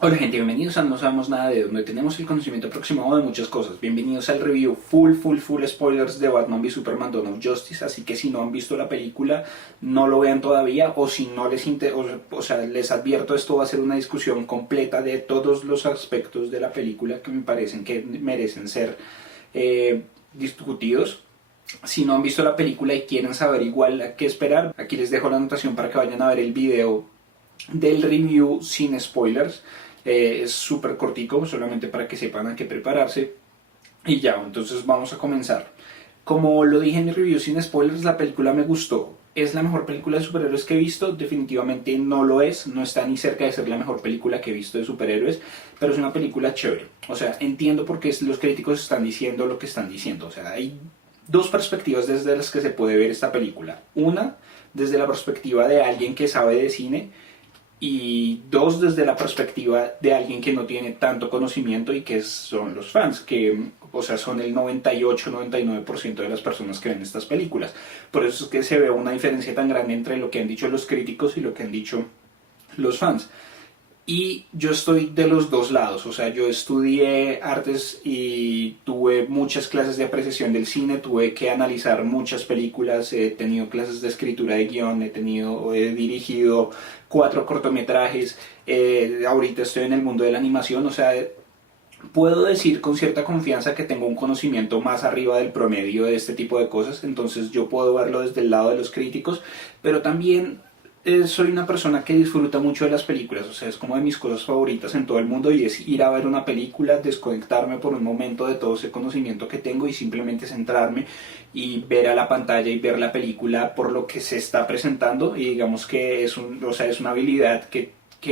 Hola gente, bienvenidos a No Sabemos Nada de donde tenemos el conocimiento aproximado de muchas cosas. Bienvenidos al review full spoilers de Batman v Superman Dawn of Justice, así que si no han visto la película, no lo vean todavía, o si no les les advierto, esto va a ser una discusión completa de todos los aspectos de la película que me parecen que merecen ser discutidos. Si no han visto la película y quieren saber igual a qué esperar, aquí les dejo la anotación para que vayan a ver el video del review sin spoilers. Es súper cortico, solamente para que sepan a qué prepararse. Y ya, entonces vamos a comenzar. Como lo dije en mi review sin spoilers, la película me gustó. ¿Es la mejor película de superhéroes que he visto? Definitivamente no lo es. No está ni cerca de ser la mejor película que he visto de superhéroes. Pero es una película chévere. O sea, entiendo por qué los críticos están diciendo lo que están diciendo. O sea, hay dos perspectivas desde las que se puede ver esta película. Una, desde la perspectiva de alguien que sabe de cine, y dos, desde la perspectiva de alguien que no tiene tanto conocimiento y que son los fans, que o sea, son el 98-99% de las personas que ven estas películas. Por eso es que se ve una diferencia tan grande entre lo que han dicho los críticos y lo que han dicho los fans. Y yo estoy de los dos lados, o sea, yo estudié artes y tuve muchas clases de apreciación del cine, tuve que analizar muchas películas, he tenido clases de escritura de guión, he dirigido 4 cortometrajes, ahorita estoy en el mundo de la animación, o sea, puedo decir con cierta confianza que tengo un conocimiento más arriba del promedio de este tipo de cosas, entonces yo puedo verlo desde el lado de los críticos, pero también soy una persona que disfruta mucho de las películas, o sea, es como de mis cosas favoritas en todo el mundo y es ir a ver una película, desconectarme por un momento de todo ese conocimiento que tengo y simplemente centrarme y ver a la pantalla y ver la película por lo que se está presentando y digamos que es una habilidad que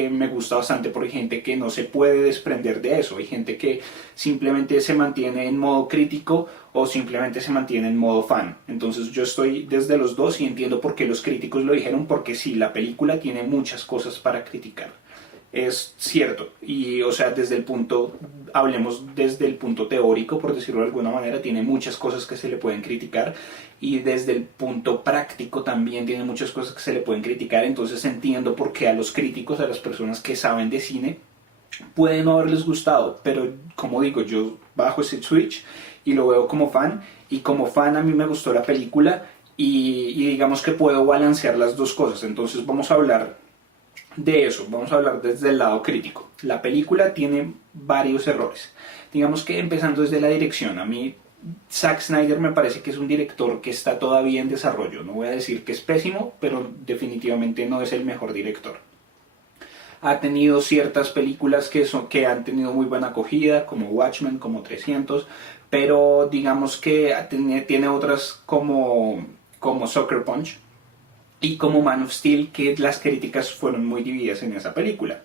me gusta bastante porque hay gente que no se puede desprender de eso, hay gente que simplemente se mantiene en modo crítico o simplemente se mantiene en modo fan. Entonces yo estoy desde los dos y entiendo por qué los críticos lo dijeron, porque sí, la película tiene muchas cosas para criticar. Es cierto, y o sea, hablemos desde el punto teórico, por decirlo de alguna manera, tiene muchas cosas que se le pueden criticar, y desde el punto práctico también tiene muchas cosas que se le pueden criticar, entonces entiendo por qué a los críticos, a las personas que saben de cine, puede no haberles gustado, pero como digo, yo bajo ese switch y lo veo como fan, y como fan a mí me gustó la película, y digamos que puedo balancear las dos cosas, entonces vamos a hablar de eso, vamos a hablar desde el lado crítico. La película tiene varios errores. Digamos que empezando desde la dirección, a mí Zack Snyder me parece que es un director que está todavía en desarrollo. No voy a decir que es pésimo, pero definitivamente no es el mejor director. Ha tenido ciertas películas que han tenido muy buena acogida, como Watchmen, como 300, pero digamos que tiene otras como Sucker Punch, y como Man of Steel, que las críticas fueron muy divididas en esa película.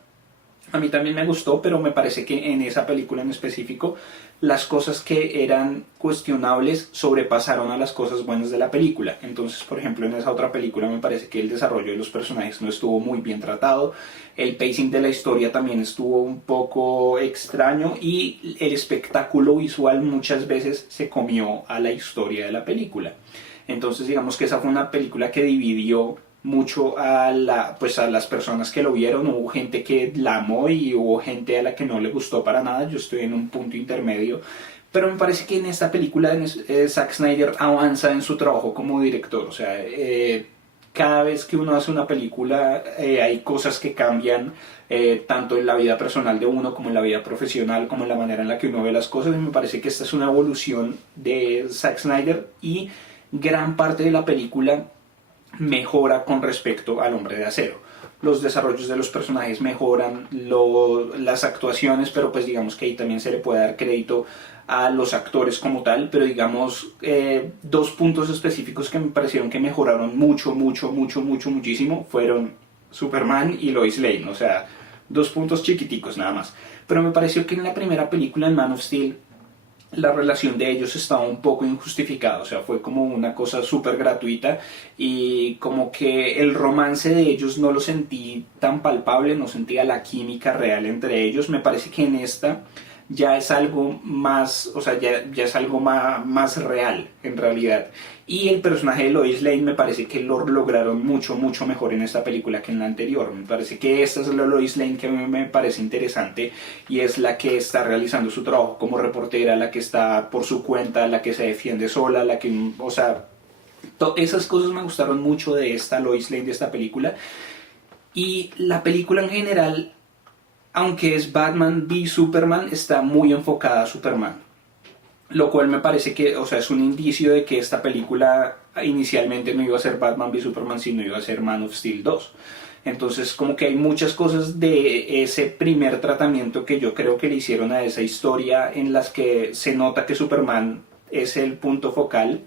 A mí también me gustó, pero me parece que en esa película en específico las cosas que eran cuestionables sobrepasaron a las cosas buenas de la película. Entonces, por ejemplo, en esa otra película me parece que el desarrollo de los personajes no estuvo muy bien tratado, el pacing de la historia también estuvo un poco extraño y el espectáculo visual muchas veces se comió a la historia de la película. Entonces digamos que esa fue una película que dividió mucho pues a las personas que lo vieron. Hubo gente que la amó y hubo gente a la que no le gustó para nada. Yo estoy en un punto intermedio. Pero me parece que en esta película Zack Snyder avanza en su trabajo como director. O sea, cada vez que uno hace una película hay cosas que cambian, tanto en la vida personal de uno como en la vida profesional, como en la manera en la que uno ve las cosas. Y me parece que esta es una evolución de Zack Snyder y gran parte de la película mejora con respecto al Hombre de Acero. Los desarrollos de los personajes mejoran, las actuaciones, pero pues digamos que ahí también se le puede dar crédito a los actores como tal, pero digamos dos puntos específicos que me parecieron que mejoraron muchísimo fueron Superman y Lois Lane, o sea, dos puntos chiquiticos nada más. Pero me pareció que en la primera película, en Man of Steel, la relación de ellos estaba un poco injustificada, o sea, fue como una cosa súper gratuita y como que el romance de ellos no lo sentí tan palpable, no sentía la química real entre ellos. Me parece que en esta ya es algo más, o sea, ya es algo más real en realidad. Y el personaje de Lois Lane me parece que lo lograron mucho, mucho mejor en esta película que en la anterior. Me parece que esta es la Lois Lane que a mí me parece interesante y es la que está realizando su trabajo como reportera, la que está por su cuenta, la que se defiende sola, la que, o sea, esas cosas me gustaron mucho de esta Lois Lane, de esta película. Y la película en general, aunque es Batman v Superman, está muy enfocada a Superman. Lo cual me parece que, o sea, es un indicio de que esta película inicialmente no iba a ser Batman v Superman, sino iba a ser Man of Steel 2. Entonces, como que hay muchas cosas de ese primer tratamiento que yo creo que le hicieron a esa historia en las que se nota que Superman es el punto focal.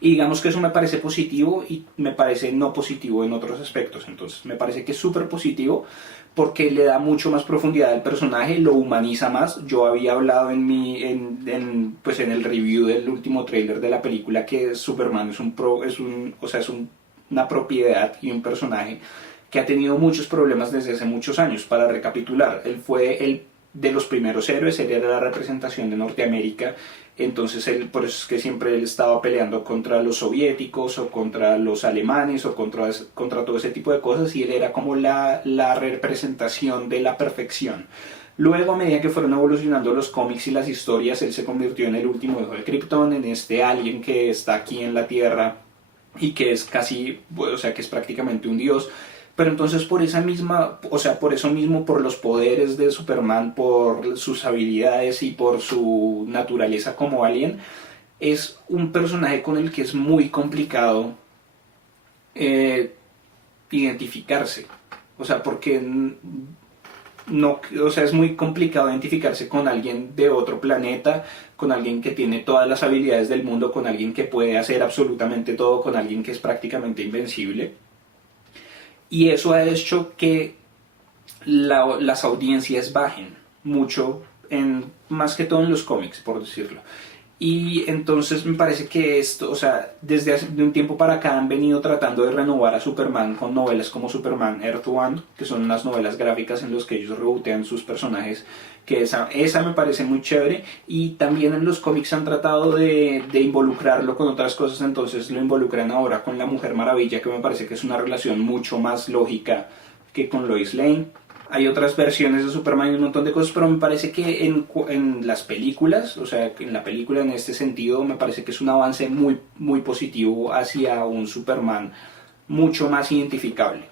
Y digamos que eso me parece positivo y me parece no positivo en otros aspectos. Entonces me parece que es súper positivo porque le da mucho más profundidad al personaje, lo humaniza más. Yo había hablado pues en el review del último tráiler de la película que Superman es una propiedad y un personaje que ha tenido muchos problemas desde hace muchos años. Para recapitular, él fue el de los primeros héroes, él era la representación de Norteamérica, entonces por eso es que siempre él estaba peleando contra los soviéticos o contra los alemanes o contra todo ese tipo de cosas, y él era como la representación de la perfección. Luego, a medida que fueron evolucionando los cómics y las historias, él se convirtió en el último hijo de Krypton, en este alien que está aquí en la Tierra y que es casi, o sea, que es prácticamente un dios. Pero entonces por esa misma, o sea, por eso mismo, por los poderes de Superman, por sus habilidades y por su naturaleza como alien, es un personaje con el que es muy complicado identificarse. O sea, porque no, o sea, es muy complicado identificarse con alguien de otro planeta, con alguien que tiene todas las habilidades del mundo, con alguien que puede hacer absolutamente todo, con alguien que es prácticamente invencible. Y eso ha hecho que las audiencias bajen mucho, más que todo en los cómics, por decirlo. Y entonces me parece que esto, o sea, desde hace un tiempo para acá han venido tratando de renovar a Superman con novelas como Superman Earth One, que son unas novelas gráficas en las que ellos rebotean sus personajes, que esa me parece muy chévere. Y también en los cómics han tratado de involucrarlo con otras cosas, entonces lo involucran ahora con la Mujer Maravilla, que me parece que es una relación mucho más lógica que con Lois Lane. Hay otras versiones de Superman y un montón de cosas, pero me parece que en las películas, o sea, en la película en este sentido, me parece que es un avance muy, muy positivo hacia un Superman mucho más identificable.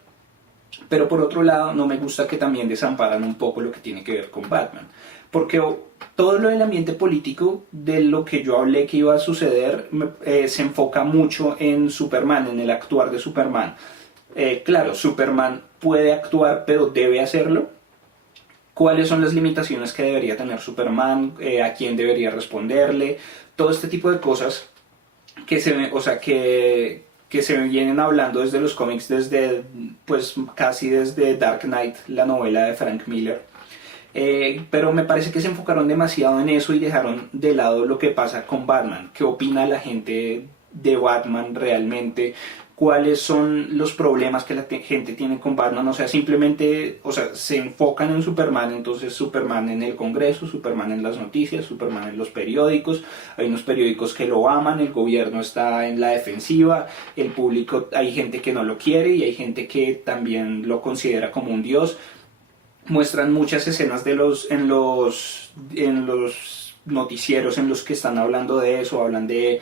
Pero por otro lado, no me gusta que también desamparan un poco lo que tiene que ver con Batman, porque todo lo del ambiente político, de lo que yo hablé que iba a suceder, se enfoca mucho en Superman, en el actuar de Superman. Claro, Superman puede actuar, pero debe hacerlo. ¿Cuáles son las limitaciones que debería tener Superman? ¿A quién debería responderle? Todo este tipo de cosas que que se vienen hablando desde los cómics, pues casi desde Dark Knight, la novela de Frank Miller. Pero me parece que se enfocaron demasiado en eso y dejaron de lado lo que pasa con Batman. ¿Qué opina la gente de Batman realmente? ¿Cuáles son los problemas que la gente tiene con Batman? O sea, simplemente, o sea, se enfocan en Superman, entonces Superman en el Congreso, Superman en las noticias, Superman en los periódicos. Hay unos periódicos que lo aman, el gobierno está en la defensiva, el público, hay gente que no lo quiere y hay gente que también lo considera como un dios. Muestran muchas escenas en los noticieros en los que están hablando de eso, hablan de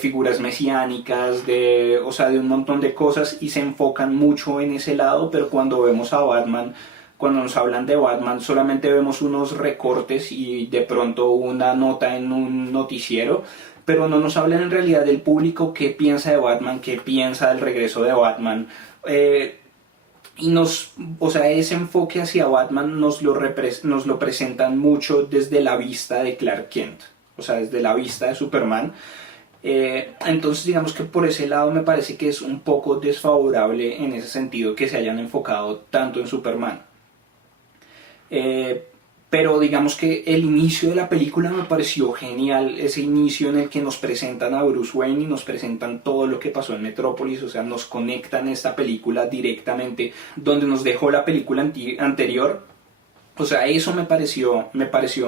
figuras mesiánicas, o sea, de un montón de cosas, y se enfocan mucho en ese lado. Pero cuando vemos a Batman, cuando nos hablan de Batman, solamente vemos unos recortes y de pronto una nota en un noticiero, pero no nos hablan en realidad del público, qué piensa de Batman, qué piensa del regreso de Batman. Y o sea, ese enfoque hacia Batman nos lo presentan mucho desde la vista de Clark Kent, o sea, desde la vista de Superman. Entonces digamos que por ese lado me parece que es un poco desfavorable en ese sentido que se hayan enfocado tanto en Superman. Pero digamos que el inicio de la película me pareció genial, ese inicio en el que nos presentan a Bruce Wayne y nos presentan todo lo que pasó en Metrópolis, o sea, nos conectan esta película directamente donde nos dejó la película anterior. O sea, eso me pareció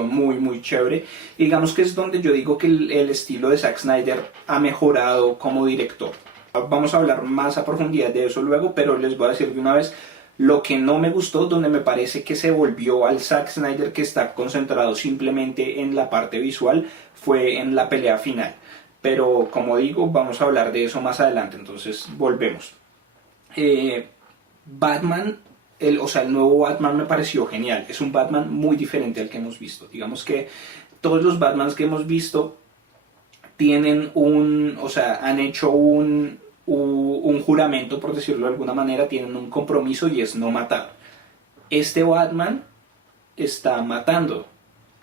muy, muy chévere. Y digamos que es donde yo digo que el estilo de Zack Snyder ha mejorado como director. Vamos a hablar más a profundidad de eso luego, pero les voy a decir de una vez lo que no me gustó, donde me parece que se volvió al Zack Snyder que está concentrado simplemente en la parte visual, fue en la pelea final. Pero como digo, vamos a hablar de eso más adelante, entonces volvemos. Batman, o sea, el nuevo Batman me pareció genial. Es un Batman muy diferente al que hemos visto. Digamos que todos los Batmans que hemos visto tienen o sea, han hecho un juramento, por decirlo de alguna manera, tienen un compromiso y es no matar. Este Batman está matando.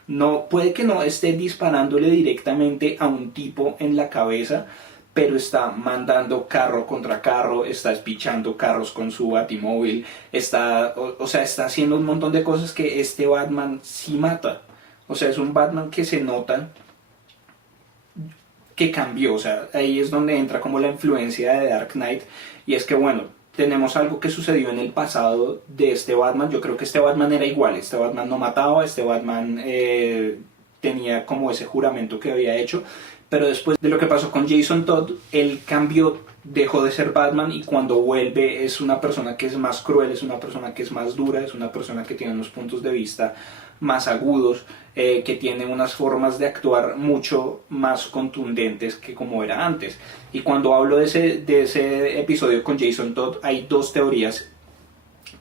No, puede que no esté disparándole directamente a un tipo en la cabeza, pero está mandando carro contra carro, está espichando carros con su batimóvil, o sea, está haciendo un montón de cosas que este Batman sí mata. O sea, es un Batman que se nota que cambió, o sea, ahí es donde entra como la influencia de Dark Knight, y es que bueno, tenemos algo que sucedió en el pasado de este Batman. Yo creo que este Batman era igual, este Batman no mataba, este Batman tenía como ese juramento que había hecho, pero después de lo que pasó con Jason Todd, él cambió, dejó de ser Batman, y cuando vuelve es una persona que es más cruel, es una persona que es más dura, es una persona que tiene unos puntos de vista más agudos, que tiene unas formas de actuar mucho más contundentes que como era antes. Y cuando hablo de ese episodio con Jason Todd, hay dos teorías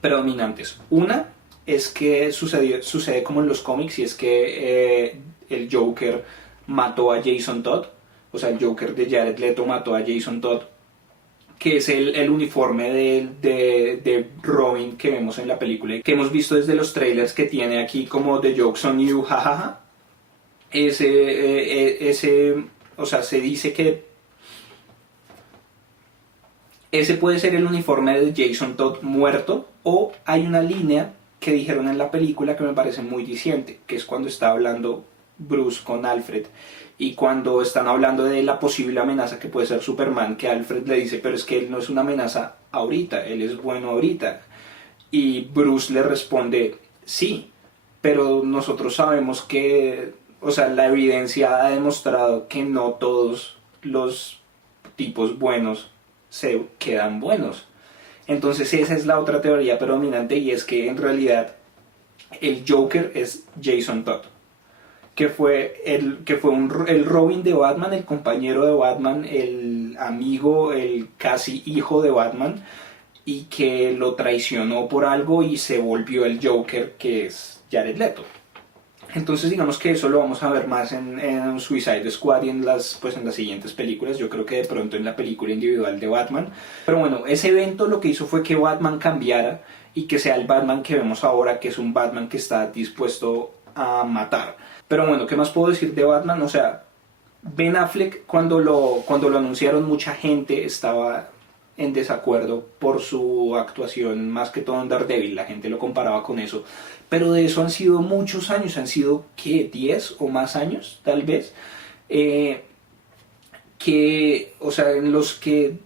predominantes. Una es que sucede como en los cómics, y es que el Joker mató a Jason Todd, o sea, el Joker de Jared Leto mató a Jason Todd, que es el uniforme de Robin que vemos en la película, que hemos visto desde los trailers, que tiene aquí como The Joke's on You, jajaja. O sea, se dice que ese puede ser el uniforme de Jason Todd muerto, o hay una línea que dijeron en la película que me parece muy diciente, que es cuando está hablando Bruce con Alfred, y cuando están hablando de la posible amenaza que puede ser Superman, que Alfred le dice, pero es que él no es una amenaza ahorita, él es bueno ahorita. Y Bruce le responde, sí, pero nosotros sabemos que, o sea, la evidencia ha demostrado que no todos los tipos buenos se quedan buenos. Entonces esa es la otra teoría predominante, y es que en realidad el Joker es Jason Todd, que fue el Robin de Batman, el compañero de Batman, el amigo, el casi hijo de Batman, y que lo traicionó por algo y se volvió el Joker, que es Jared Leto. Entonces digamos que eso lo vamos a ver más en Suicide Squad y pues en las siguientes películas. Yo creo que de pronto en la película individual de Batman. Pero bueno, ese evento lo que hizo fue que Batman cambiara y que sea el Batman que vemos ahora, que es un Batman que está dispuesto a matar. Pero bueno, ¿qué más puedo decir de Batman? O sea, Ben Affleck, cuando lo anunciaron, mucha gente estaba en desacuerdo por su actuación, más que todo en Daredevil. La gente lo comparaba con eso, pero de eso han sido muchos años, han sido, ¿qué? 10 o más años, tal vez, o sea, en los que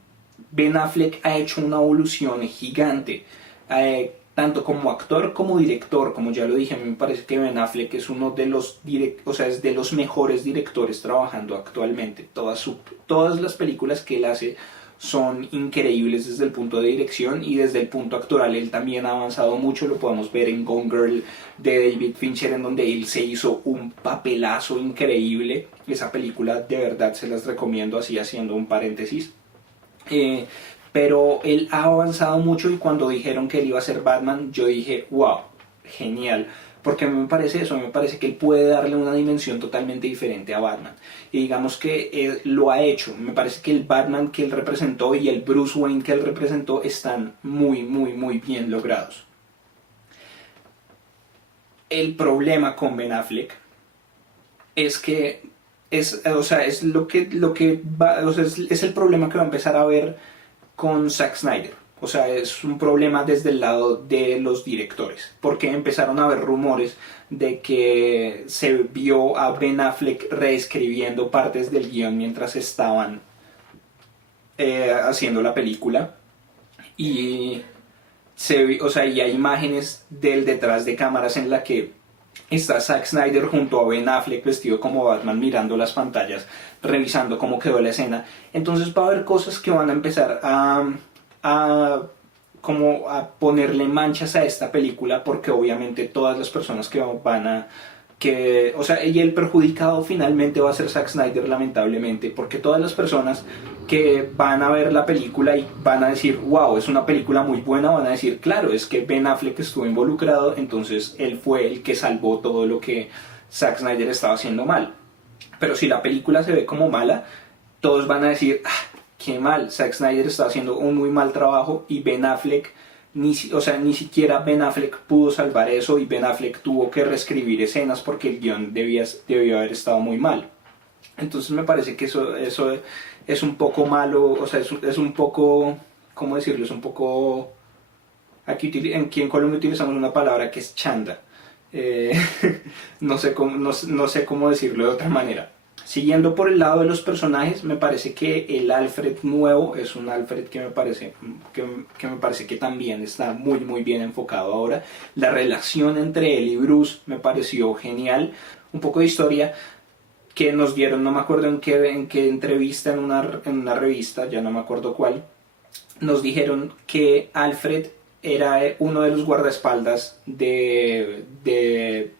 Ben Affleck ha hecho una evolución gigante, tanto como actor como director. Como ya lo dije, a mí me parece que Ben Affleck es uno de los o sea, es de los mejores directores trabajando actualmente. Todas las películas que él hace son increíbles desde el punto de dirección, y desde el punto actoral él también ha avanzado mucho. Lo podemos ver en Gone Girl de David Fincher, en donde él se hizo un papelazo increíble. Esa película de verdad se las recomiendo, así haciendo un paréntesis. Pero él ha avanzado mucho, y cuando dijeron que él iba a ser Batman, yo dije, wow, genial. Porque a mí me parece eso, me parece que él puede darle una dimensión totalmente diferente a Batman. Y digamos que él lo ha hecho. Me parece que el Batman que él representó y el Bruce Wayne que él representó están muy, muy, muy bien logrados. El problema con Ben Affleck es que o sea, es es el problema que va a empezar a ver con Zack Snyder. O sea, es un problema desde el lado de los directores, porque empezaron a haber rumores de que se vio a Ben Affleck reescribiendo partes del guión mientras estaban haciendo la película, y o sea, y hay imágenes del detrás de cámaras en la que está Zack Snyder junto a Ben Affleck vestido como Batman mirando las pantallas, revisando cómo quedó la escena. Entonces va a haber cosas que van a empezar a como a ponerle manchas a esta película, porque obviamente todas las personas que van a o sea, y el perjudicado finalmente va a ser Zack Snyder, lamentablemente, porque todas las personas que van a ver la película y van a decir, wow, es una película muy buena, van a decir, claro, es que Ben Affleck estuvo involucrado, entonces él fue el que salvó todo lo que Zack Snyder estaba haciendo mal. Pero si la película se ve como mala, todos van a decir, ah, qué mal, Zack Snyder está haciendo un muy mal trabajo y Ben Affleck, o sea, ni siquiera Ben Affleck pudo salvar eso y Ben Affleck tuvo que reescribir escenas porque el guión debió haber estado muy mal. Entonces me parece que eso es un poco malo, o sea, es un poco, ¿cómo decirlo? Es un poco... Aquí en Colombia utilizamos una palabra que es chanda. Eh, no sé cómo decirlo de otra manera. Siguiendo por el lado de los personajes, me parece que el Alfred nuevo es un Alfred que me parece que también está muy bien enfocado ahora. La relación entre él y Bruce me pareció genial. Un poco de historia que nos dieron, no me acuerdo en qué entrevista en una revista, ya no me acuerdo cuál, nos dijeron que Alfred era uno de los guardaespaldas de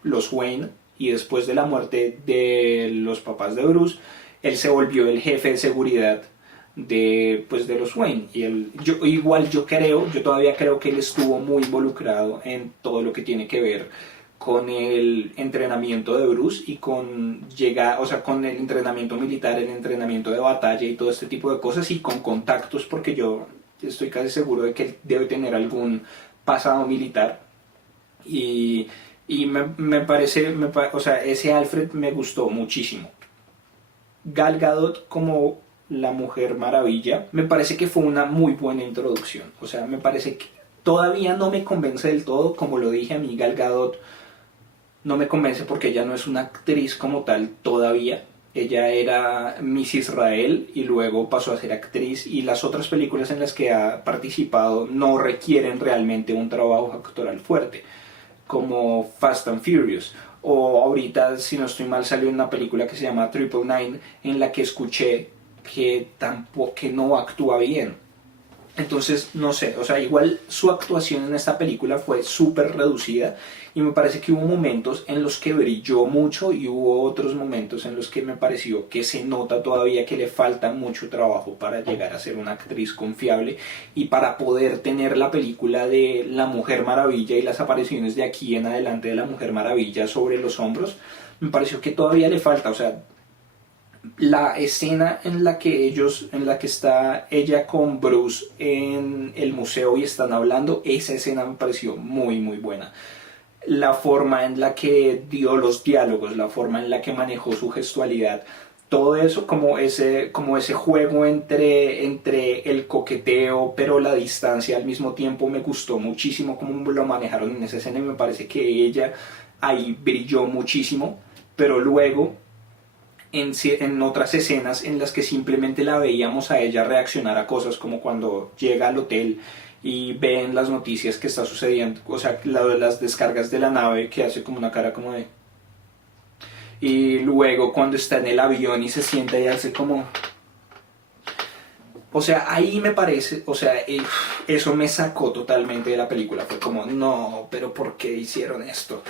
los Wayne, y después de la muerte de los papás de Bruce, él se volvió el jefe de seguridad de los Wayne. Y yo todavía creo que él estuvo muy involucrado en todo lo que tiene que ver con el entrenamiento de Bruce y con o sea, con el entrenamiento militar, el entrenamiento de batalla y todo este tipo de cosas, y con contactos, porque yo estoy casi seguro de que él debe tener algún pasado militar. Y me parece, o sea, ese Alfred me gustó muchísimo. Gal Gadot como la Mujer Maravilla, me parece que fue una muy buena introducción. O sea, me parece que todavía no me convence del todo, como lo dije, a mí Gal Gadot no me convence porque ella no es una actriz como tal todavía. Ella era Miss Israel y luego pasó a ser actriz, y las otras películas en las que ha participado no requieren realmente un trabajo actoral fuerte, como Fast and Furious, o ahorita, si no estoy mal, salió una película que se llama Triple Nine, en la que escuché que no actúa bien. Entonces, no sé, o sea, igual su actuación en esta película fue súper reducida, y me parece que hubo momentos en los que brilló mucho y hubo otros momentos en los que me pareció que se nota todavía que le falta mucho trabajo para llegar a ser una actriz confiable y para poder tener la película de La Mujer Maravilla y las apariciones de aquí en adelante de La Mujer Maravilla sobre los hombros. Me pareció que todavía le falta, o sea, la escena en la que está ella con Bruce en el museo y están hablando, esa escena me pareció muy buena. La forma en la que dio los diálogos, la forma en la que manejó su gestualidad, todo eso, como ese juego entre el coqueteo pero la distancia al mismo tiempo, me gustó muchísimo cómo lo manejaron en esa escena, y me parece que ella ahí brilló muchísimo. Pero luego en otras escenas en las que simplemente la veíamos a ella reaccionar a cosas, como cuando llega al hotel y ven las noticias que está sucediendo, o sea, las descargas de la nave, que hace como una cara como de... Y luego cuando está en el avión y se sienta y hace como... O sea, ahí me parece, o sea, eso me sacó totalmente de la película. Fue como, no, pero ¿por qué hicieron esto?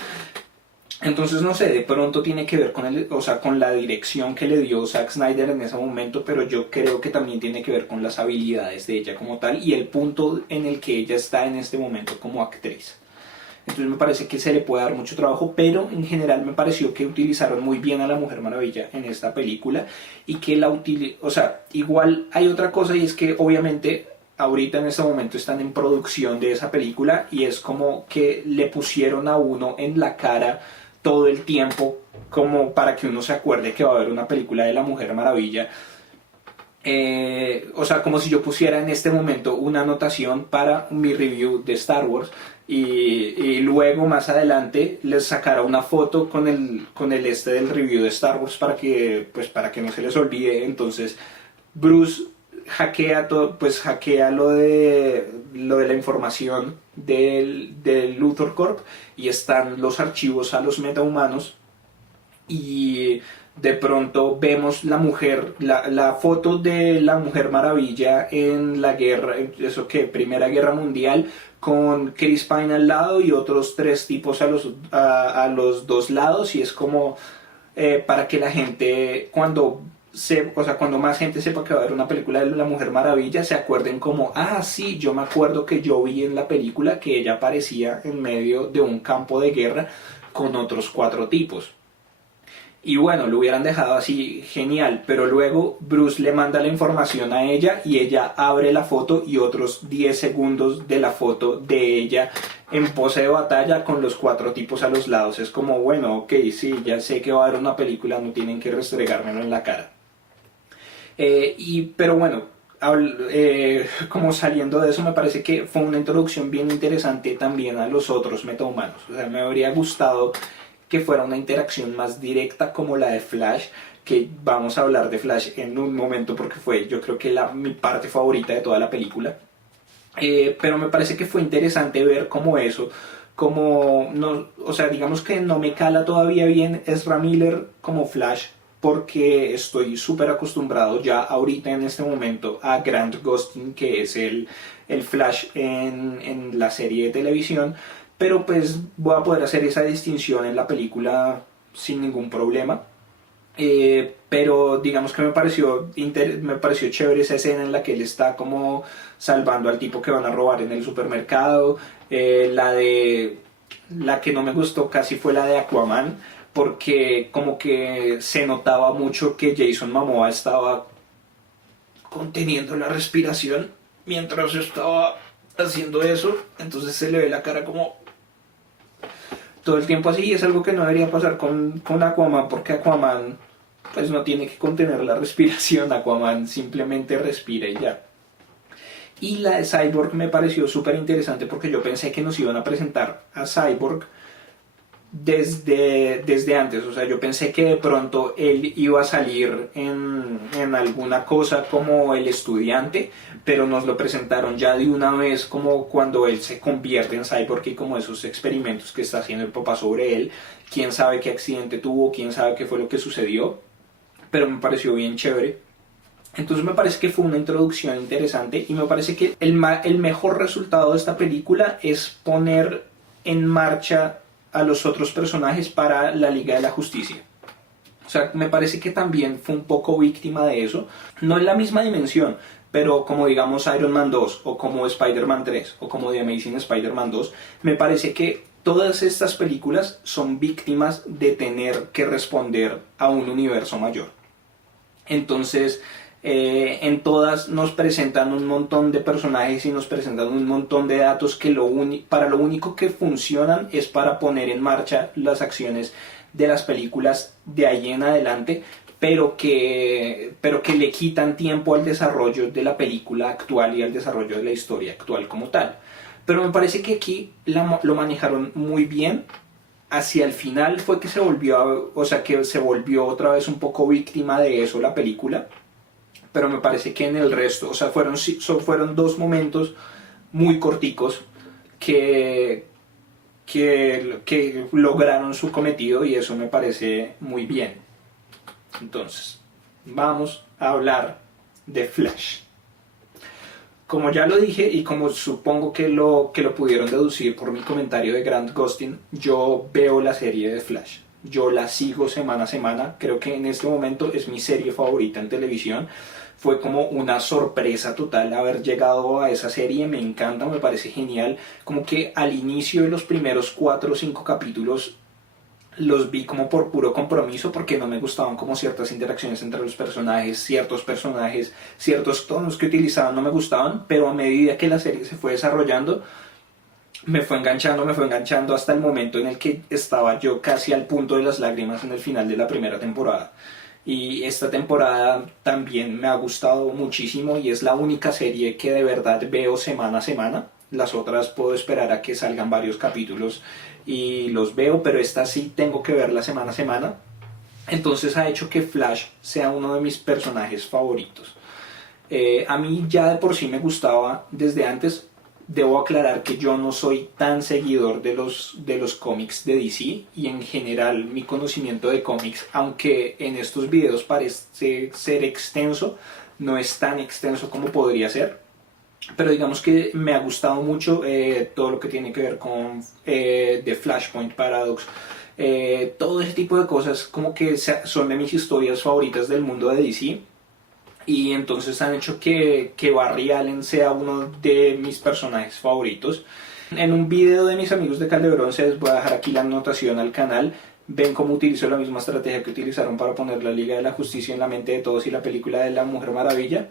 Entonces, no sé, de pronto tiene que ver con la dirección que le dio Zack Snyder en ese momento, pero yo creo que también tiene que ver con las habilidades de ella como tal y el punto en el que ella está en este momento como actriz. Entonces me parece que se le puede dar mucho trabajo, pero en general me pareció que utilizaron muy bien a la Mujer Maravilla en esta película, y que o sea, igual hay otra cosa, y es que obviamente ahorita en este momento están en producción de esa película, y es como que le pusieron a uno en la cara todo el tiempo, como para que uno se acuerde que va a haber una película de la Mujer Maravilla. O sea, como si yo pusiera en este momento una anotación para mi review de Star Wars, y luego más adelante les sacara una foto con el del review de Star Wars para que no se les olvide. Entonces Bruce hackea todo, pues hackea lo de la información del Luthor Corp, y están los archivos a los metahumanos, y de pronto vemos la foto de la Mujer Maravilla en la guerra, eso que, Primera Guerra Mundial, con Chris Pine al lado y otros tres tipos a los dos lados, y es como para que la gente, cuando más gente sepa que va a haber una película de la Mujer Maravilla, se acuerden como, ah, sí, yo me acuerdo que yo vi en la película que ella aparecía en medio de un campo de guerra con otros cuatro tipos. Y bueno, lo hubieran dejado así, genial, pero luego Bruce le manda la información a ella y ella abre la foto y otros 10 segundos de la foto de ella en pose de batalla con los cuatro tipos a los lados. Es como, bueno, ok, sí, ya sé que va a haber una película, no tienen que restregármelo en la cara. Pero bueno, como saliendo de eso, me parece que fue una introducción bien interesante también a los otros metahumanos. O sea, me habría gustado que fuera una interacción más directa como la de Flash, que vamos a hablar de Flash en un momento porque fue, yo creo que mi parte favorita de toda la película. Pero me parece que fue interesante ver cómo eso, como no, o sea, digamos que no me cala todavía bien Ezra Miller como Flash, porque estoy súper acostumbrado ya ahorita en este momento a Grant Gustin, que es el Flash en la serie de televisión, pero pues voy a poder hacer esa distinción en la película sin ningún problema. Pero digamos que me pareció chévere esa escena en la que él está como salvando al tipo que van a robar en el supermercado. La que no me gustó casi fue la de Aquaman, porque como que se notaba mucho que Jason Momoa estaba conteniendo la respiración mientras estaba haciendo eso, entonces se le ve la cara como todo el tiempo así, y es algo que no debería pasar con Aquaman, porque Aquaman pues no tiene que contener la respiración, Aquaman simplemente respira y ya. Y la de Cyborg me pareció súper interesante porque yo pensé que nos iban a presentar a Cyborg desde antes, o sea, yo pensé que de pronto él iba a salir en alguna cosa como el estudiante, pero nos lo presentaron ya de una vez como cuando él se convierte en cyborg, y como esos experimentos que está haciendo el papá sobre él, quién sabe qué accidente tuvo, quién sabe qué fue lo que sucedió, pero me pareció bien chévere. Entonces me parece que fue una introducción interesante, y me parece que el mejor resultado de esta película es poner en marcha a los otros personajes para la Liga de la Justicia. O sea, me parece que también fue un poco víctima de eso. No en la misma dimensión, pero como digamos Iron Man 2, o como Spider-Man 3, o como The Amazing Spider-Man 2, me parece que todas estas películas son víctimas de tener que responder a un universo mayor. Entonces, en todas nos presentan un montón de personajes y nos presentan un montón de datos que para lo único que funcionan es para poner en marcha las acciones de las películas de ahí en adelante, pero que le quitan tiempo al desarrollo de la película actual y al desarrollo de la historia actual como tal. Pero me parece que aquí lo manejaron muy bien. Hacia el final fue que se volvió otra vez un poco víctima de eso la película, pero me parece que en el resto, o sea, fueron dos momentos muy corticos que lograron su cometido, y eso me parece muy bien. Entonces, vamos a hablar de Flash. Como ya lo dije, y como supongo que lo pudieron deducir por mi comentario de Grant Gustin, yo veo la serie de Flash. Yo la sigo semana a semana. Creo que en este momento es mi serie favorita en televisión. Fue como una sorpresa total haber llegado a esa serie. Me encanta, me parece genial. Como que al inicio de los primeros 4 o 5 capítulos los vi como por puro compromiso, porque no me gustaban como ciertas interacciones entre los personajes, ciertos tonos que utilizaban no me gustaban, pero a medida que la serie se fue desarrollando, me fue enganchando hasta el momento en el que estaba yo casi al punto de las lágrimas en el final de la primera temporada. Y esta temporada también me ha gustado muchísimo, y es la única serie que de verdad veo semana a semana. Las otras puedo esperar a que salgan varios capítulos y los veo, pero esta sí tengo que verla semana a semana. Entonces ha hecho que Flash sea uno de mis personajes favoritos. A mí ya de por sí me gustaba desde antes. Debo aclarar que yo no soy tan seguidor de los cómics de DC y en general mi conocimiento de cómics, aunque en estos videos parece ser extenso, no es tan extenso como podría ser. Pero digamos que me ha gustado mucho todo lo que tiene que ver con The Flashpoint Paradox. Todo ese tipo de cosas como que son de mis historias favoritas del mundo de DC. Y entonces han hecho que Barry Allen sea uno de mis personajes favoritos. En un video de mis amigos de Caldebrón, se les voy a dejar aquí la anotación al canal, ven cómo utilizo la misma estrategia que utilizaron para poner la Liga de la Justicia en la mente de todos y la película de la Mujer Maravilla.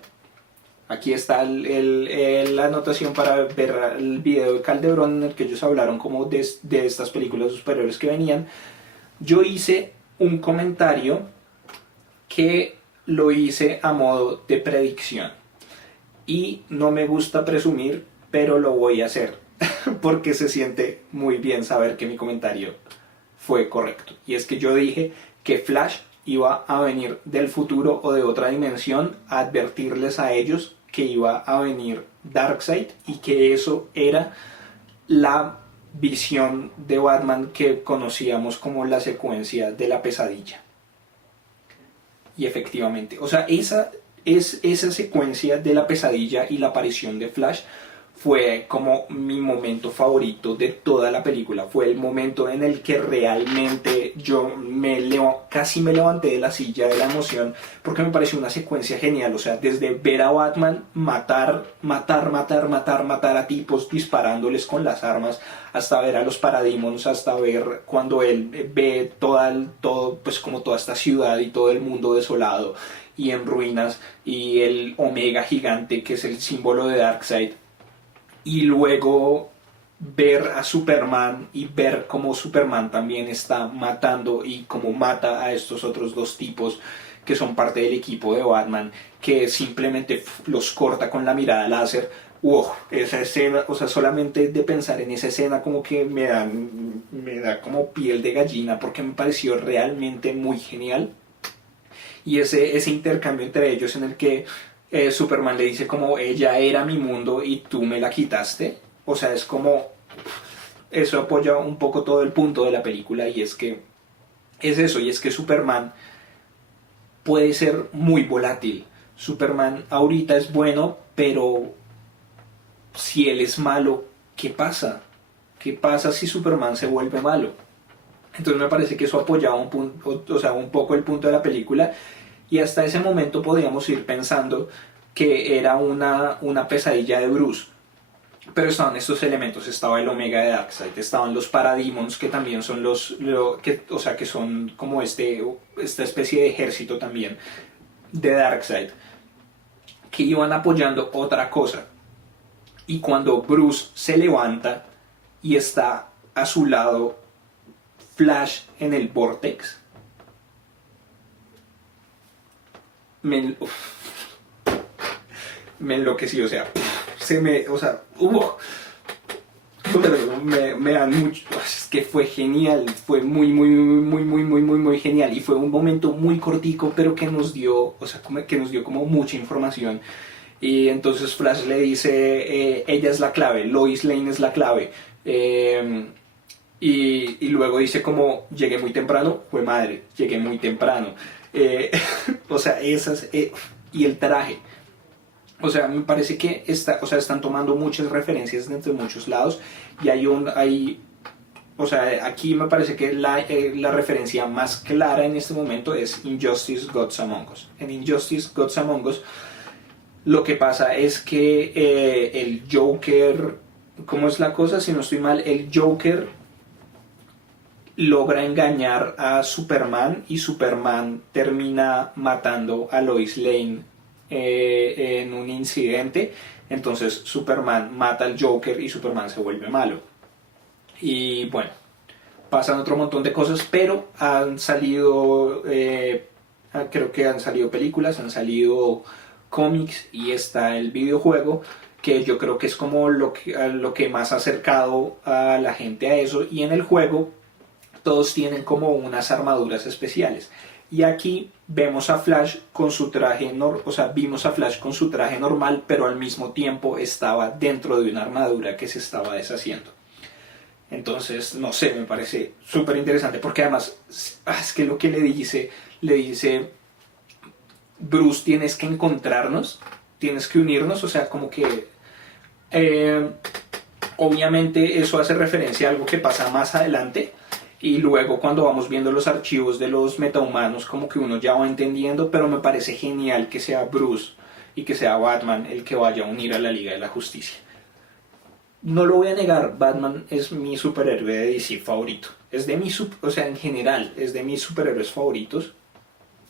Aquí está la anotación para ver el video de Caldebrón en el que ellos hablaron como de estas películas superiores que venían. Yo hice un comentario que lo hice a modo de predicción y no me gusta presumir, pero lo voy a hacer porque se siente muy bien saber que mi comentario fue correcto. Y es que yo dije que Flash iba a venir del futuro o de otra dimensión a advertirles a ellos que iba a venir Darkseid y que eso era la visión de Batman que conocíamos como la secuencia de la pesadilla. Y efectivamente, o sea, esa secuencia de la pesadilla y la aparición de Flash fue como mi momento favorito de toda la película. Fue el momento en el que realmente yo casi me levanté de la silla de la emoción, porque me pareció una secuencia genial. O sea, desde ver a Batman matar a tipos disparándoles con las armas, hasta ver a los Parademons, hasta ver cuando él ve todo, pues como toda esta ciudad y todo el mundo desolado y en ruinas, y el Omega gigante que es el símbolo de Darkseid. Y luego ver a Superman y ver cómo Superman también está matando y cómo mata a estos otros dos tipos que son parte del equipo de Batman, que simplemente los corta con la mirada láser. Esa escena, o sea, solamente de pensar en esa escena como que me da como piel de gallina, porque me pareció realmente muy genial. Y ese intercambio entre ellos en el que Superman le dice como ella era mi mundo y tú me la quitaste. O sea, es como eso apoya un poco todo el punto de la película, y es que es eso, y es que Superman puede ser muy volátil. Superman ahorita es bueno, pero si él es malo, ¿qué pasa? ¿Qué pasa si Superman se vuelve malo? Entonces me parece que eso apoyaba un poco el punto de la película. Y hasta ese momento podíamos ir pensando que era una pesadilla de Bruce. Pero estaban estos elementos, estaba el Omega de Darkseid, estaban los Parademons, que también son que son como esta especie de ejército también de Darkseid, que iban apoyando otra cosa. Y cuando Bruce se levanta y está a su lado Flash en el Vortex, me enloquecí, me dan mucho, es que fue genial, fue muy genial, y fue un momento muy cortico, pero que nos dio como mucha información. Y entonces Flash le dice, ella es la clave, Lois Lane es la clave, y luego dice como, llegué muy temprano, fue madre, llegué muy temprano. Y el traje, o sea, me parece que están tomando muchas referencias desde muchos lados, y aquí me parece que la referencia más clara en este momento es Injustice Gods Among Us. En Injustice Gods Among Us lo que pasa es que el Joker, ¿cómo es la cosa? Si no estoy mal, el Joker logra engañar a Superman y Superman termina matando a Lois Lane en un incidente. Entonces Superman mata al Joker y Superman se vuelve malo. Y bueno, pasan otro montón de cosas, pero han salido, creo que han salido películas, han salido cómics y está el videojuego, que yo creo que es como lo que más ha acercado a la gente a eso. Y en el juego todos tienen como unas armaduras especiales. Y aquí vemos a Flash con su traje, o sea, vimos a Flash con su traje normal, pero al mismo tiempo estaba dentro de una armadura que se estaba deshaciendo. Entonces, no sé, me parece súper interesante porque además es que lo que le dice Bruce, tienes que encontrarnos, tienes que unirnos, o sea, como que eh, obviamente eso hace referencia a algo que pasa más adelante y luego cuando vamos viendo los archivos de los metahumanos como que uno ya va entendiendo, pero me parece genial que sea Bruce y que sea Batman el que vaya a unir a la Liga de la Justicia. No lo voy a negar, Batman es mi superhéroe de DC favorito. Es de mi, o sea, en general, es de mis superhéroes favoritos.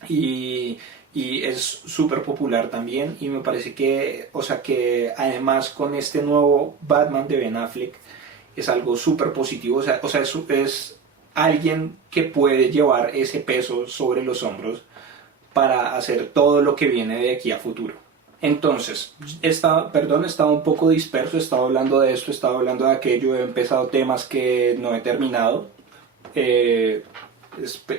Y, y es súper popular también. Y me parece que, o sea, que además con este nuevo Batman de Ben Affleck es algo súper positivo. O sea es alguien que puede llevar ese peso sobre los hombros para hacer todo lo que viene de aquí a futuro. Entonces, estaba un poco disperso, estaba hablando de esto, estaba hablando de aquello, he empezado temas que no he terminado. Eh,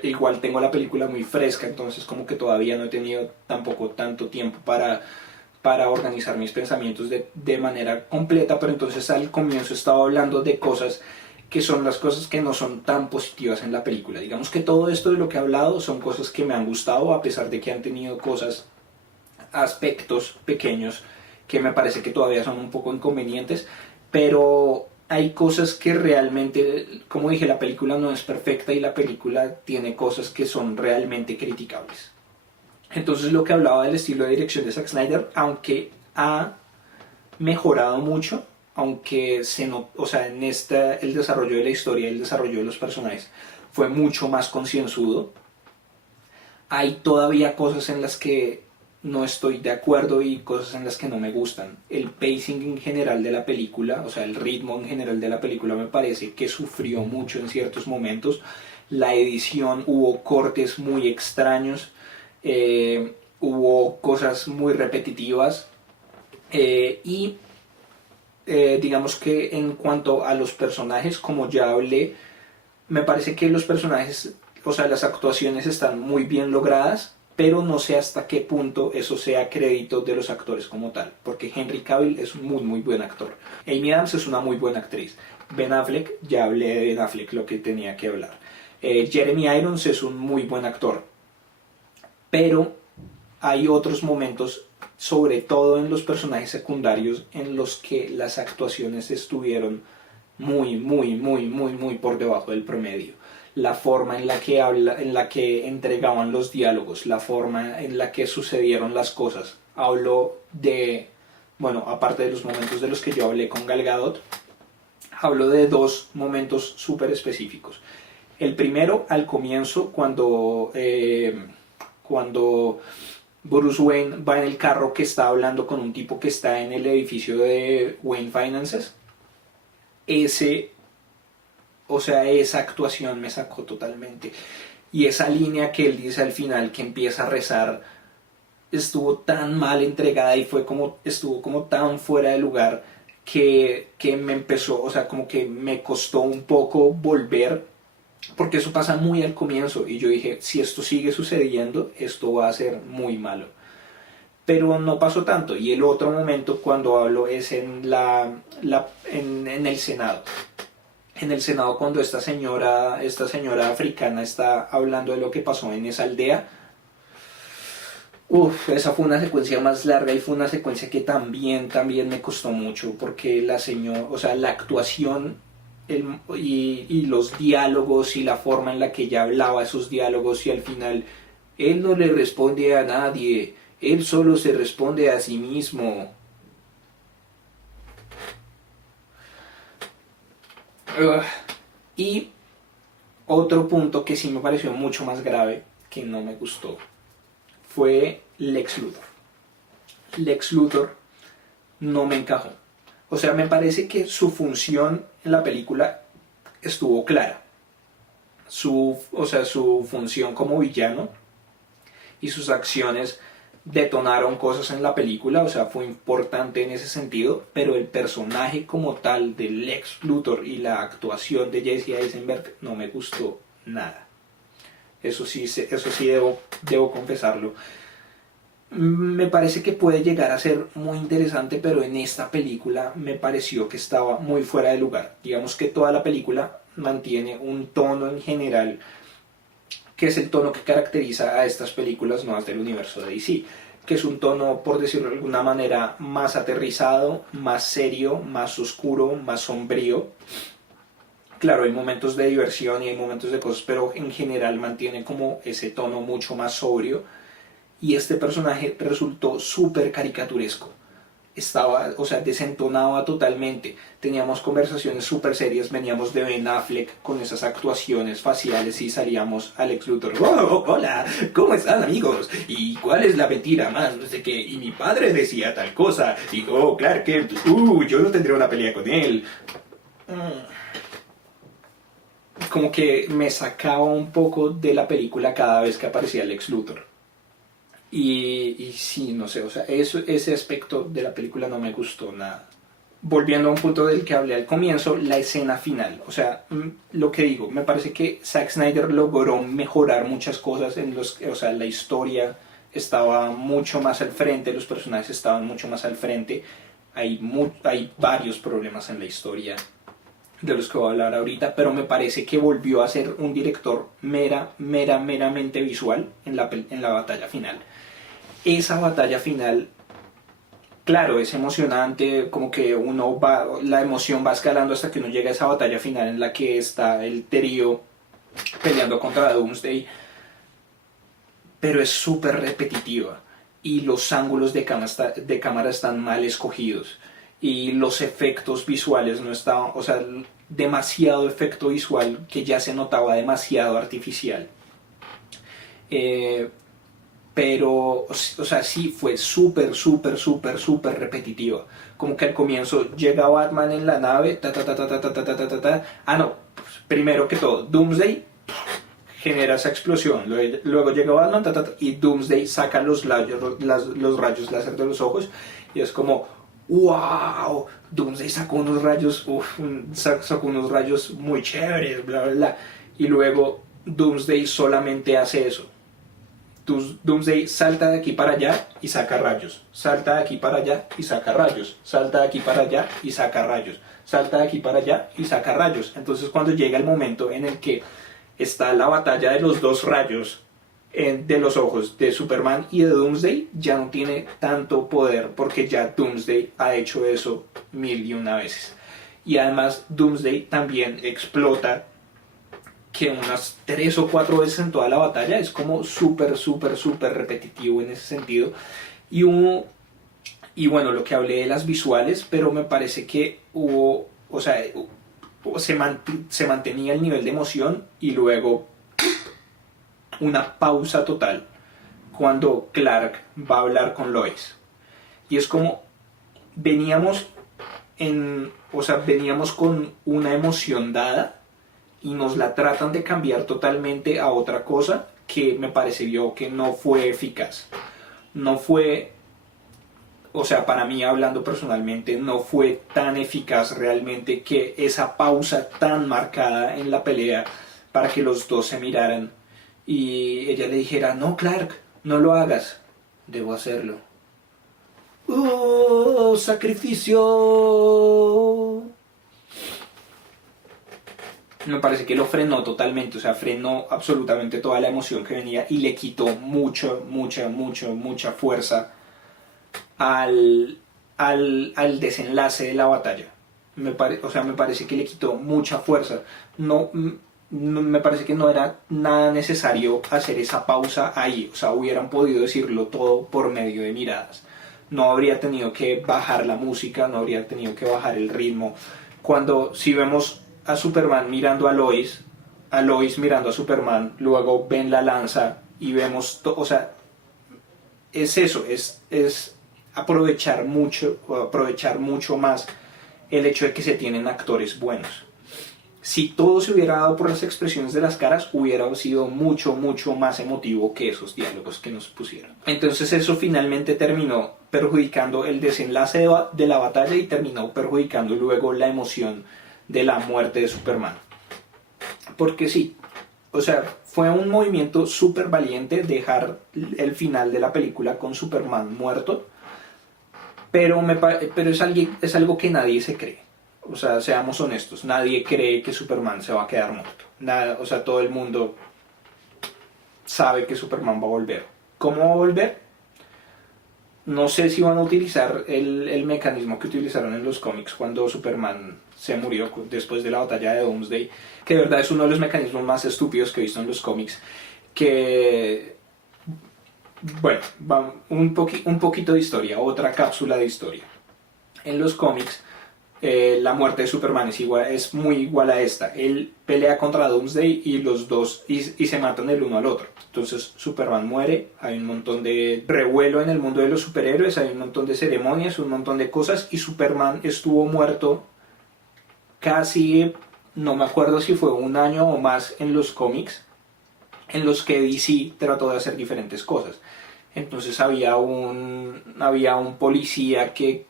Igual tengo la película muy fresca, entonces como que todavía no he tenido tampoco tanto tiempo para organizar mis pensamientos de manera completa, pero entonces al comienzo estaba hablando de cosas que son las cosas que no son tan positivas en la película. Digamos que todo esto de lo que he hablado son cosas que me han gustado, a pesar de que han tenido cosas, aspectos pequeños que me parece que todavía son un poco inconvenientes, pero hay cosas que realmente, como dije, la película no es perfecta y la película tiene cosas que son realmente criticables. Entonces lo que hablaba del estilo de dirección de Zack Snyder, aunque ha mejorado mucho, aunque o sea, en el desarrollo de la historia, el desarrollo de los personajes fue mucho más concienzudo, hay todavía cosas en las que no estoy de acuerdo y cosas en las que no me gustan. El pacing en general de la película, o sea, el ritmo en general de la película me parece que sufrió mucho en ciertos momentos. La edición, hubo cortes muy extraños, hubo cosas muy repetitivas y digamos que en cuanto a los personajes, como ya hablé, me parece que los personajes, o sea, las actuaciones están muy bien logradas, pero no sé hasta qué punto eso sea crédito de los actores como tal, porque Henry Cavill es un muy buen actor, Amy Adams es una muy buena actriz, Ben Affleck, ya hablé de Ben Affleck lo que tenía que hablar, Jeremy Irons es un muy buen actor, pero hay otros momentos, sobre todo en los personajes secundarios, en los que las actuaciones estuvieron muy por debajo del promedio. La forma en la que en la que entregaban los diálogos, la forma en la que sucedieron las cosas. Hablo de, bueno, aparte de los momentos de los que yo hablé con Gal Gadot, hablo de dos momentos súper específicos. El primero, al comienzo, cuando Bruce Wayne va en el carro que está hablando con un tipo que está en el edificio de Wayne Finances. O sea, esa actuación me sacó totalmente. Y esa línea que él dice al final, que empieza a rezar, estuvo tan mal entregada y estuvo como tan fuera de lugar que me empezó, o sea, como que me costó un poco volver, porque eso pasa muy al comienzo y yo dije, si esto sigue sucediendo, esto va a ser muy malo. Pero no pasó tanto. Y el otro momento cuando hablo es en el Senado. En el Senado cuando esta señora africana está hablando de lo que pasó en esa aldea. Esa fue una secuencia más larga y fue una secuencia que también me costó mucho porque la señora, o sea, la actuación y los diálogos y la forma en la que ella hablaba esos diálogos y al final él no le responde a nadie, él solo se responde a sí mismo. Y otro punto que sí me pareció mucho más grave, que no me gustó, fue Lex Luthor. Lex Luthor no me encajó. O sea, me parece que su función en la película estuvo clara. O sea, su función como villano y sus acciones detonaron cosas en la película, o sea, fue importante en ese sentido, pero el personaje como tal de Lex Luthor y la actuación de Jesse Eisenberg no me gustó nada. Eso sí, eso sí debo confesarlo. Me parece que puede llegar a ser muy interesante, pero en esta película me pareció que estaba muy fuera de lugar. Digamos que toda la película mantiene un tono en general, que es el tono que caracteriza a estas películas nuevas del universo de DC, que es un tono, por decirlo de alguna manera, más aterrizado, más serio, más oscuro, más sombrío. Claro, hay momentos de diversión y hay momentos de cosas, pero en general mantiene como ese tono mucho más sobrio. Y este personaje resultó súper caricaturesco. Estaba, o sea, desentonaba totalmente. Teníamos conversaciones súper serias, veníamos de Ben Affleck con esas actuaciones faciales y salíamos al Lex Luthor. Oh, hola, ¿cómo están, amigos? ¿Y cuál es la mentira más? No sé qué. Y mi padre decía tal cosa. Y oh, Clark Kent, yo no tendré una pelea con él. Como que me sacaba un poco de la película cada vez que aparecía Lex Luthor. Y sí, no sé, o sea, ese aspecto de la película no me gustó nada. Volviendo a un punto del que hablé al comienzo, la escena final. O sea, lo que digo, me parece que Zack Snyder logró mejorar muchas cosas en o sea, la historia estaba mucho más al frente, los personajes estaban mucho más al frente. Hay varios problemas en la historia de los que voy a hablar ahorita, pero me parece que volvió a ser un director meramente visual en la batalla final. Esa batalla final, claro, es emocionante, como que la emoción va escalando hasta que uno llega a esa batalla final en la que está el trío peleando contra Doomsday, pero es súper repetitiva y los ángulos de cámara están mal escogidos y los efectos visuales no estaban, o sea, demasiado efecto visual que ya se notaba demasiado artificial. Pero, o sea, sí, fue súper repetitiva. Como que al comienzo llega Batman en la nave, no, pues, primero que todo, Doomsday genera esa explosión, luego llega Batman, y Doomsday saca los rayos láser de los ojos, y es como, wow, Doomsday sacó unos rayos, sacó unos rayos muy chéveres, bla, bla, bla, y luego Doomsday solamente hace eso. Doomsday salta de aquí para allá y saca rayos, salta de aquí para allá y saca rayos, salta de aquí para allá y saca rayos, salta de aquí para allá y saca rayos. Entonces cuando llega el momento en el que está la batalla de los dos rayos de los ojos de Superman y de Doomsday, ya no tiene tanto poder porque ya Doomsday ha hecho eso 1001 veces. Y además Doomsday también explota que unas 3 o 4 veces en toda la batalla. Es como súper repetitivo en ese sentido. Y bueno, lo que hablé de las visuales, pero me parece que hubo, o sea, se mantenía el nivel de emoción y luego una pausa total cuando Clark va a hablar con Lois. Y es como veníamos veníamos con una emoción dada y nos la tratan de cambiar totalmente a otra cosa que me pareció que no fue eficaz. No fue, o sea, para mí, hablando personalmente, no fue tan eficaz realmente que esa pausa tan marcada en la pelea para que los dos se miraran y ella le dijera, no, Clark, no lo hagas, debo hacerlo. ¡Oh, sacrificio! Me parece que lo frenó totalmente, o sea, frenó absolutamente toda la emoción que venía y le quitó mucha fuerza al desenlace de la batalla. O sea, me parece que le quitó mucha fuerza. No, me parece que no era nada necesario hacer esa pausa ahí, o sea, hubieran podido decirlo todo por medio de miradas. No habría tenido que bajar la música, no habría tenido que bajar el ritmo. Cuando, si vemos a Superman mirando a Lois mirando a Superman, luego ven la lanza y vemos, o sea, es eso, es aprovechar mucho más el hecho de que se tienen actores buenos. Si todo se hubiera dado por las expresiones de las caras, hubiera sido mucho más emotivo que esos diálogos que nos pusieron. Entonces eso finalmente terminó perjudicando el desenlace de la batalla y terminó perjudicando luego la emoción de la muerte de Superman. Porque sí, o sea, fue un movimiento súper valiente dejar el final de la película con Superman muerto, pero es algo que nadie se cree. O sea, seamos honestos, nadie cree que Superman se va a quedar muerto. Nada, o sea, todo el mundo sabe que Superman va a volver. ¿Cómo va a volver? No sé si van a utilizar el mecanismo que utilizaron en los cómics cuando Superman se murió después de la batalla de Doomsday, que de verdad es uno de los mecanismos más estúpidos que he visto en los cómics, que, bueno, un poquito de historia, otra cápsula de historia. En los cómics, la muerte de Superman es muy igual a esta. Él pelea contra Doomsday y los dos y se matan el uno al otro. Entonces Superman muere, hay un montón de revuelo en el mundo de los superhéroes, hay un montón de ceremonias, un montón de cosas, y Superman estuvo muerto casi, no me acuerdo si fue un año o más en los cómics, en los que DC trató de hacer diferentes cosas. Entonces había un policía que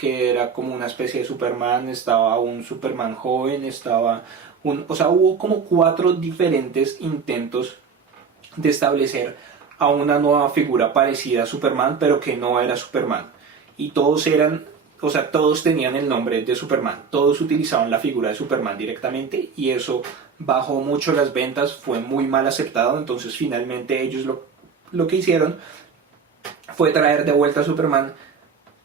era como una especie de Superman, estaba un Superman joven, o sea, hubo como 4 diferentes intentos de establecer a una nueva figura parecida a Superman, pero que no era Superman. Y todos tenían el nombre de Superman, todos utilizaban la figura de Superman directamente, y eso bajó mucho las ventas, fue muy mal aceptado. Entonces finalmente ellos lo que hicieron fue traer de vuelta a Superman,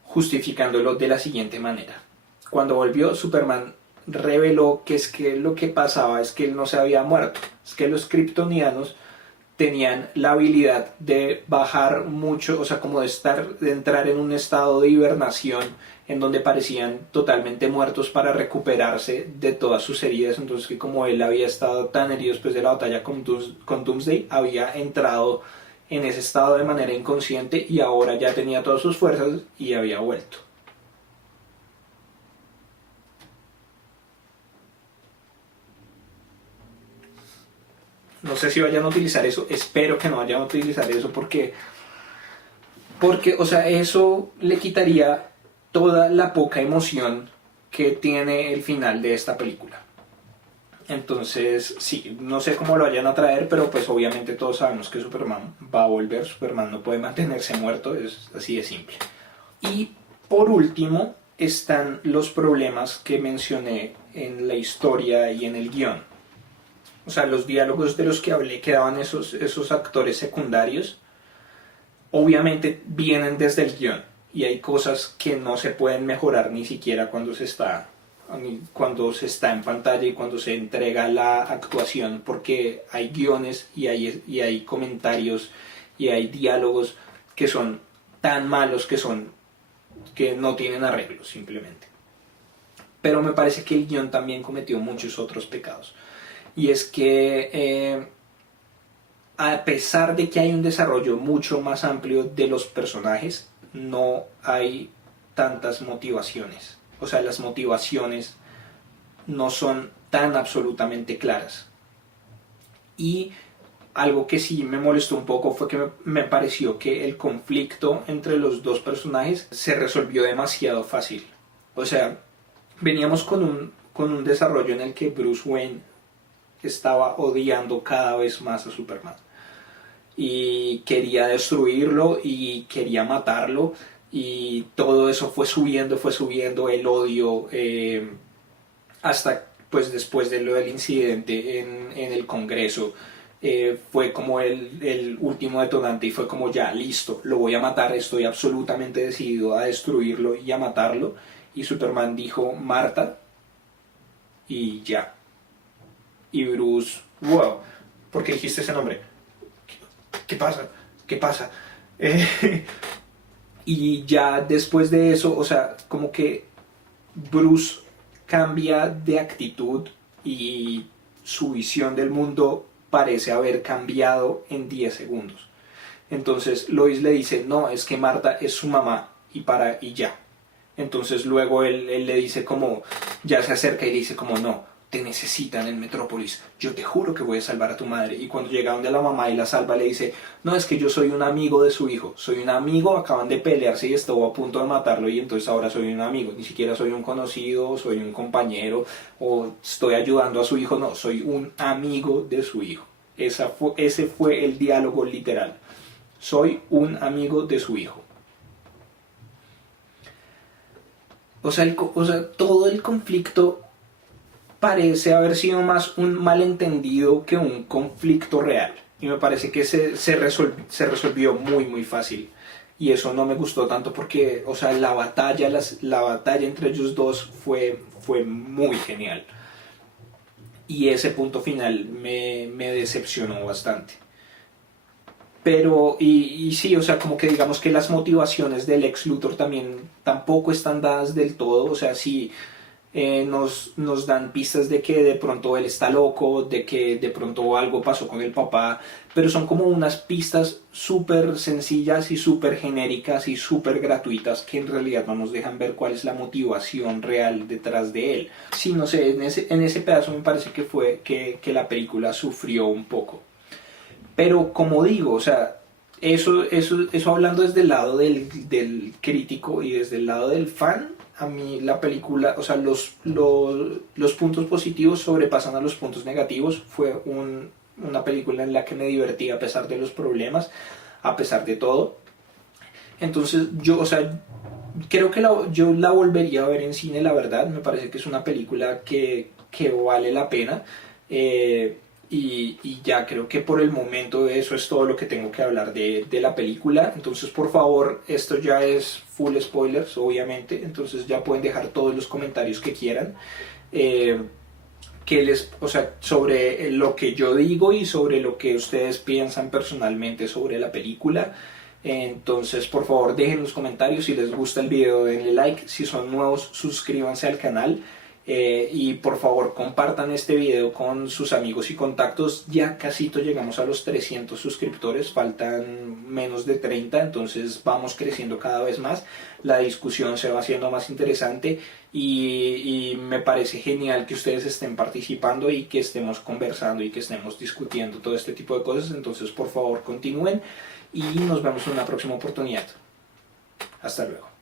justificándolo de la siguiente manera. Cuando volvió, Superman reveló que es que lo que pasaba es que él no se había muerto, es que los kryptonianos tenían la habilidad de bajar mucho, o sea, como de entrar en un estado de hibernación en donde parecían totalmente muertos para recuperarse de todas sus heridas. Entonces, que como él había estado tan herido después de la batalla con Doomsday, había entrado en ese estado de manera inconsciente y ahora ya tenía todas sus fuerzas y había vuelto. No sé si vayan a utilizar eso, espero que no vayan a utilizar eso porque, o sea, eso le quitaría toda la poca emoción que tiene el final de esta película. Entonces, sí, no sé cómo lo vayan a traer, pero pues obviamente todos sabemos que Superman va a volver. Superman no puede mantenerse muerto, es así de simple. Y por último están los problemas que mencioné en la historia y en el guión. O sea, los diálogos de los que hablé, que daban esos actores secundarios, obviamente vienen desde el guión, y hay cosas que no se pueden mejorar ni siquiera cuando se está en pantalla y cuando se entrega la actuación, porque hay guiones y hay comentarios y hay diálogos que son tan malos que no tienen arreglo simplemente. Pero me parece que el guión también cometió muchos otros pecados, y es que a pesar de que hay un desarrollo mucho más amplio de los personajes, no hay tantas motivaciones. O sea, las motivaciones no son tan absolutamente claras. Y algo que sí me molestó un poco fue que me pareció que el conflicto entre los dos personajes se resolvió demasiado fácil. O sea, veníamos con un desarrollo en el que Bruce Wayne estaba odiando cada vez más a Superman y quería destruirlo y quería matarlo, y todo eso fue subiendo el odio, hasta pues después de lo del incidente en el Congreso. Fue como el último detonante, y fue como ya, listo, lo voy a matar, estoy absolutamente decidido a destruirlo y a matarlo. Y Superman dijo Marta y ya. Y Bruce, wow, ¿por qué dijiste ese nombre? ¿Qué pasa? ¿Qué pasa? Y ya después de eso, o sea, como que Bruce cambia de actitud y su visión del mundo parece haber cambiado en 10 segundos. Entonces Lois le dice, no, es que Marta es su mamá y ya. Entonces luego él le dice como, ya se acerca y le dice como, no, te necesitan en Metrópolis, yo te juro que voy a salvar a tu madre. Y cuando llega donde la mamá y la salva, le dice, no, es que yo soy un amigo de su hijo, soy un amigo, acaban de pelearse y estuvo a punto de matarlo, y entonces ahora soy un amigo, ni siquiera soy un conocido, soy un compañero o estoy ayudando a su hijo, no, soy un amigo de su hijo. Ese fue el diálogo literal. Soy un amigo de su hijo. O sea, todo el conflicto parece haber sido más un malentendido que un conflicto real. Y me parece que se resolvió muy muy fácil. Y eso no me gustó tanto porque, o sea, la batalla entre ellos dos fue muy genial. Y ese punto final me decepcionó bastante. Pero, y sí, o sea, como que digamos que las motivaciones del ex Luthor también tampoco están dadas del todo. O sea, sí, nos dan pistas de que de pronto él está loco, de que de pronto algo pasó con el papá, pero son como unas pistas súper sencillas y súper genéricas y súper gratuitas que en realidad no nos dejan ver cuál es la motivación real detrás de él. Sí, no sé, en ese pedazo me parece que fue que la película sufrió un poco. Pero como digo, o sea, eso hablando desde el lado del crítico y desde el lado del fan, a mí la película, o sea, los puntos positivos sobrepasan a los puntos negativos. Fue una película en la que me divertí a pesar de los problemas, a pesar de todo. Entonces yo, o sea, creo que yo la volvería a ver en cine, la verdad. Me parece que es una película que vale la pena. Eh, y ya creo que por el momento eso es todo lo que tengo que hablar de la película. Entonces, por favor, esto ya es full spoilers, obviamente. Entonces ya pueden dejar todos los comentarios que quieran. Eh, o sea, sobre lo que yo digo y sobre lo que ustedes piensan personalmente sobre la película. Entonces, por favor, dejen los comentarios. Si les gusta el video, denle like. Si son nuevos, suscríbanse al canal. Y por favor compartan este video con sus amigos y contactos. Ya casito llegamos a los 300 suscriptores, faltan menos de 30, entonces vamos creciendo cada vez más, la discusión se va haciendo más interesante y me parece genial que ustedes estén participando y que estemos conversando y que estemos discutiendo todo este tipo de cosas. Entonces por favor continúen y nos vemos en una próxima oportunidad. Hasta luego.